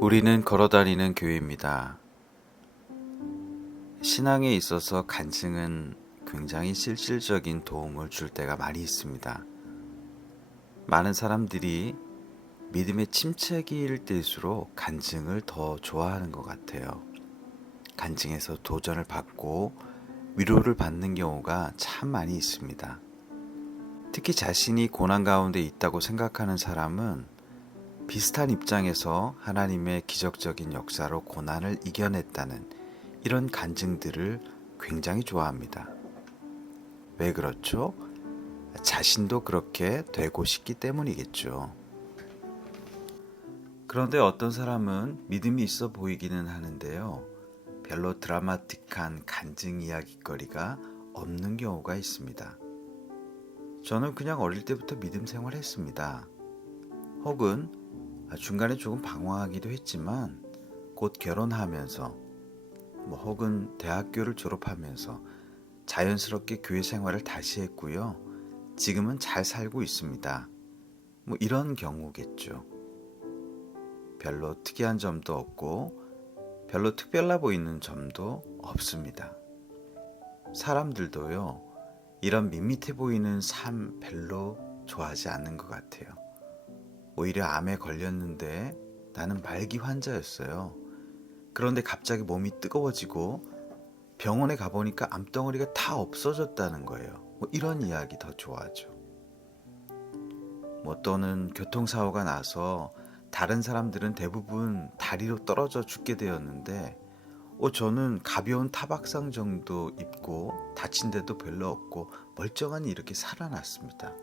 우리는 걸어다니는 교회입니다. 신앙에 있어서 간증은 굉장히 실질적인 도움을 줄 때가 많이 있습니다. 많은 사람들이 믿음의 침체기일 때일수록 간증을 더 좋아하는 것 같아요. 간증에서 도전을 받고 위로를 받는 경우가 참 많이 있습니다. 특히 자신이 고난 가운데 있다고 생각하는 사람은 비슷한 입장에서 하나님의 기적적인 역사로 고난을 이겨냈다는 이런 간증들을 굉장히 좋아합니다. 왜 그렇죠? 자신도 그렇게 되고 싶기 때문이겠죠. 그런데 어떤 사람은 믿음이 있어 보이기는 하는데요. 별로 드라마틱한 간증 이야기거리가 없는 경우가 있습니다. 저는 그냥 어릴 때부터 믿음 생활했습니다. 혹은 중간에 조금 방황하기도 했지만 곧 결혼하면서 혹은 대학교를 졸업하면서 자연스럽게 교회 생활을 다시 했고요. 지금은 잘 살고 있습니다. 이런 경우겠죠. 별로 특이한 점도 없고 별로 특별해 보이는 점도 없습니다. 사람들도요. 이런 밋밋해 보이는 삶 별로 좋아하지 않는 것 같아요. 오히려 암에 걸렸는데 나는 말기 환자였어요. 그런데 갑자기 몸이 뜨거워지고 병원에 가보니까 암덩어리가 다 없어졌다는 거예요. 이런 이야기 더 좋아하죠. 또는 교통사고가 나서 다른 사람들은 대부분 다리로 떨어져 죽게 되었는데 저는 가벼운 타박상 정도 입고 다친 데도 별로 없고 멀쩡하니 이렇게 살아났습니다.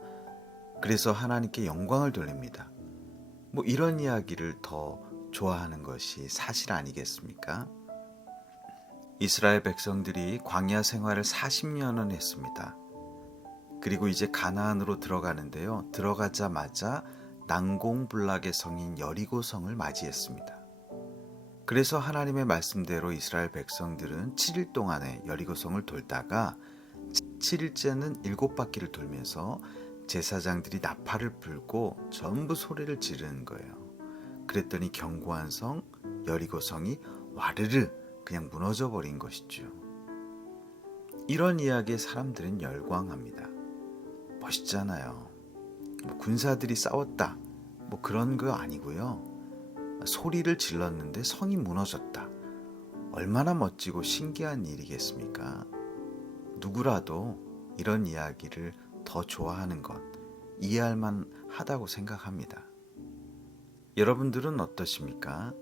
그래서 하나님께 영광을 돌립니다. 이런 이야기를 더 좋아하는 것이 사실 아니겠습니까? 이스라엘 백성들이 광야 생활을 40년은 했습니다. 그리고 이제 가나안으로 들어가는데요. 들어가자마자 난공불락의 성인 여리고성을 맞이했습니다. 그래서 하나님의 말씀대로 이스라엘 백성들은 7일 동안에 여리고성을 돌다가 7일째는 7바퀴를 돌면서 제사장들이 나팔을 불고 전부 소리를 지르는 거예요. 그랬더니 견고한 성 여리고성이 와르르 그냥 무너져 버린 것이죠. 이런 이야기에 사람들은 열광합니다. 멋있잖아요. 군사들이 싸웠다 그런 거 아니고요. 소리를 질렀는데 성이 무너졌다. 얼마나 멋지고 신기한 일이겠습니까? 누구라도 이런 이야기를 더 좋아하는 것 이해할 만하다고 생각합니다. 여러분들은 어떠십니까?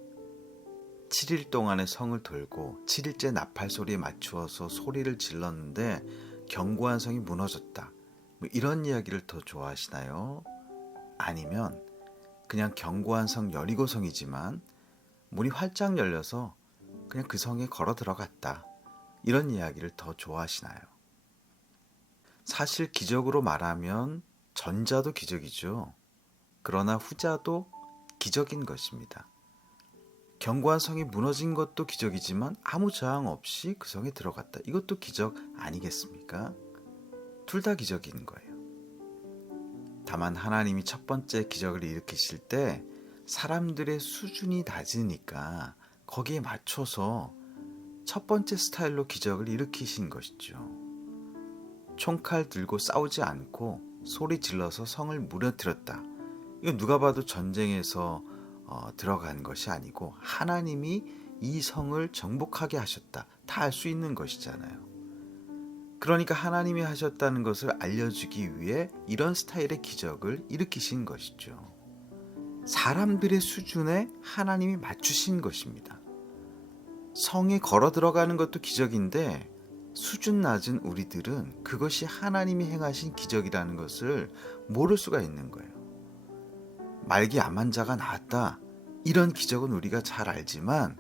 7일 동안의 성을 돌고 7일째 나팔 소리에 맞추어서 소리를 질렀는데 견고한 성이 무너졌다. 이런 이야기를 더 좋아하시나요? 아니면 그냥 견고한 성 여리고성이지만 문이 활짝 열려서 그냥 그 성에 걸어 들어갔다. 이런 이야기를 더 좋아하시나요? 사실 기적으로 말하면 전자도 기적이죠. 그러나 후자도 기적인 것입니다. 견고한 성이 무너진 것도 기적이지만 아무 저항 없이 그 성에 들어갔다. 이것도 기적 아니겠습니까? 둘 다 기적인 거예요. 다만 하나님이 첫 번째 기적을 일으키실 때 사람들의 수준이 낮으니까 거기에 맞춰서 첫 번째 스타일로 기적을 일으키신 것이죠. 총칼 들고 싸우지 않고 소리 질러서 성을 무너뜨렸다. 이거 누가 봐도 전쟁에서 들어간 것이 아니고 하나님이 이 성을 정복하게 하셨다. 다 알 수 있는 것이잖아요. 그러니까 하나님이 하셨다는 것을 알려주기 위해 이런 스타일의 기적을 일으키신 것이죠. 사람들의 수준에 하나님이 맞추신 것입니다. 성에 걸어 들어가는 것도 기적인데 수준 낮은 우리들은 그것이 하나님이 행하신 기적이라는 것을 모를 수가 있는 거예요. 말기 암 환자가 나았다. 이런 기적은 우리가 잘 알지만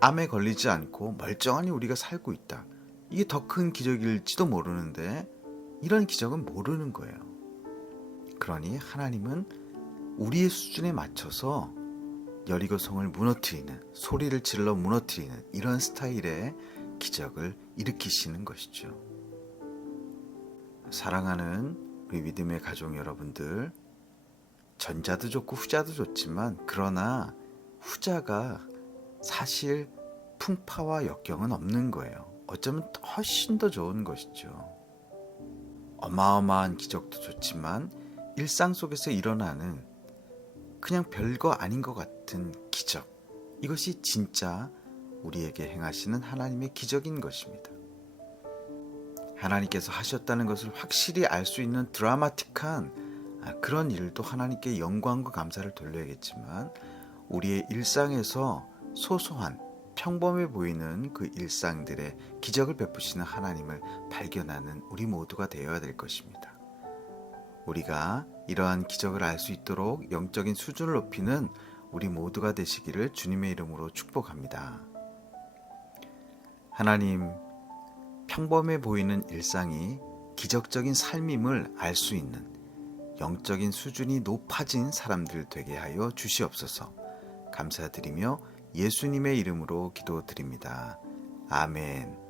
암에 걸리지 않고 멀쩡하니 우리가 살고 있다. 이게 더 큰 기적일지도 모르는데 이런 기적은 모르는 거예요. 그러니 하나님은 우리의 수준에 맞춰서 여리고성을 무너뜨리는, 소리를 질러 무너뜨리는 이런 스타일의 기적을 일으키시는 것이죠. 사랑하는 우리 믿음의 가족 여러분들, 전자도 좋고 후자도 좋지만 그러나 후자가 사실 풍파와 역경은 없는 거예요. 어쩌면 훨씬 더 좋은 것이죠. 어마어마한 기적도 좋지만 일상 속에서 일어나는 그냥 별거 아닌 것 같은 기적, 이것이 진짜 우리에게 행하시는 하나님의 기적인 것입니다. 하나님께서 하셨다는 것을 확실히 알 수 있는 드라마틱한 그런 일도 하나님께 영광과 감사를 돌려야겠지만, 우리의 일상에서 소소한 평범해 보이는 그 일상들의 기적을 베푸시는 하나님을 발견하는 우리 모두가 되어야 될 것입니다. 우리가 이러한 기적을 알 수 있도록 영적인 수준을 높이는 우리 모두가 되시기를 주님의 이름으로 축복합니다. 하나님, 평범해 보이는 일상이 기적적인 삶임을 알 수 있는 영적인 수준이 높아진 사람들 되게 하여 주시옵소서. 감사드리며 예수님의 이름으로 기도드립니다. 아멘.